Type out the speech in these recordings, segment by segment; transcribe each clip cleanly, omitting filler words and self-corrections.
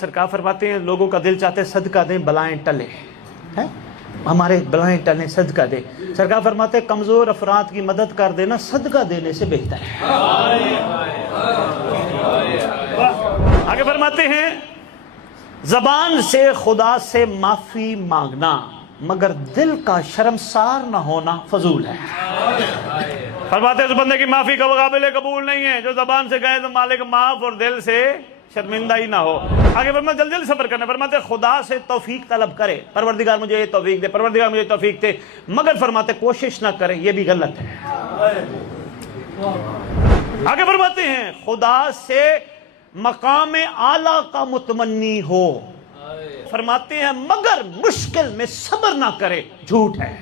سرکار فرماتے ہیں لوگوں کا دل چاہتے صدقہ دیں بلائیں ٹلے، ہمارے بلائیں ٹلیں صدقہ دیں۔ سرکار فرماتے ہیں کمزور افراد کی مدد کر دینا صدقہ دینے سے بہتر ہے۔ آگے فرماتے ہیں زبان سے خدا سے معافی مانگنا مگر دل کا شرمسار نہ ہونا فضول ہے۔ فرماتے ہیں اس بندے کی معافی کا قابل قبول نہیں ہے جو زبان سے کہے تو مالک معاف اور دل سے شرمندہ ہی نہ ہو۔ آگے فرماتے جلدی جلدی صبر کرنا، فرماتے خدا سے توفیق طلب کرے، پروردگار مجھے یہ توفیق دے، پروردگار مجھے توفیق دے، مگر فرماتے کوشش نہ کرے، یہ بھی غلط ہے۔ آگے فرماتے ہیں خدا سے مقام اعلیٰ کا متمنی ہو، فرماتے ہیں مگر مشکل میں صبر نہ کرے، جھوٹ ہے۔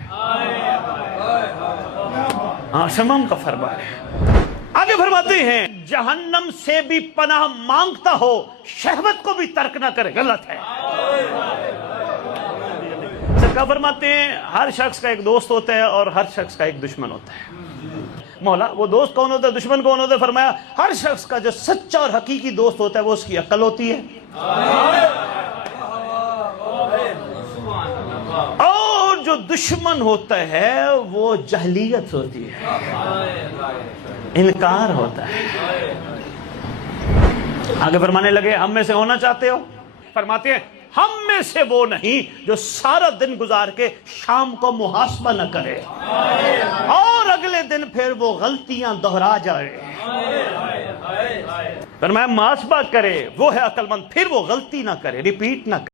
شمم کا فرمان ہے۔ آگے فرماتے ہیں جہنم سے بھی پناہ مانگتا ہو شہوت کو بھی ترک نہ کرے، غلط ہے۔ سرکار فرماتے ہیں ہر شخص کا ایک دوست ہوتا ہے اور ہر شخص کا ایک دشمن ہوتا ہے۔ مولا وہ دوست کون ہوتا ہے، دشمن کون ہوتا ہے؟ فرمایا ہر شخص کا جو سچا اور حقیقی دوست ہوتا ہے وہ اس کی عقل ہوتی ہے، اور جو دشمن ہوتا ہے وہ جہلیت ہوتی ہے، انکار ہوتا ہے۔ آگے فرمانے لگے ہم میں سے ہونا چاہتے ہو؟ فرماتے ہیں ہم میں سے وہ نہیں جو سارا دن گزار کے شام کو محاسبہ نہ کرے اور اگلے دن پھر وہ غلطیاں دہرا جائے۔ فرمایا محاسبہ کرے وہ ہے عقل مند، پھر وہ غلطی نہ کرے، ریپیٹ نہ کرے۔